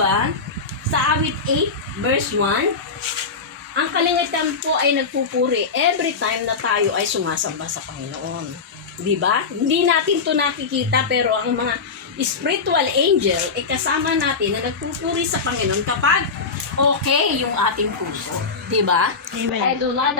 ba? Sa awit 8, verse 1, ang kalingitan po ay nagpupuri every time na tayo ay sumasamba sa Panginoon. Di ba? Hindi natin to nakikita, pero ang mga spiritual angel, kasama natin na nagpupuri sa Panginoon kapag okay yung ating puso. Di ba? Amen. I do not...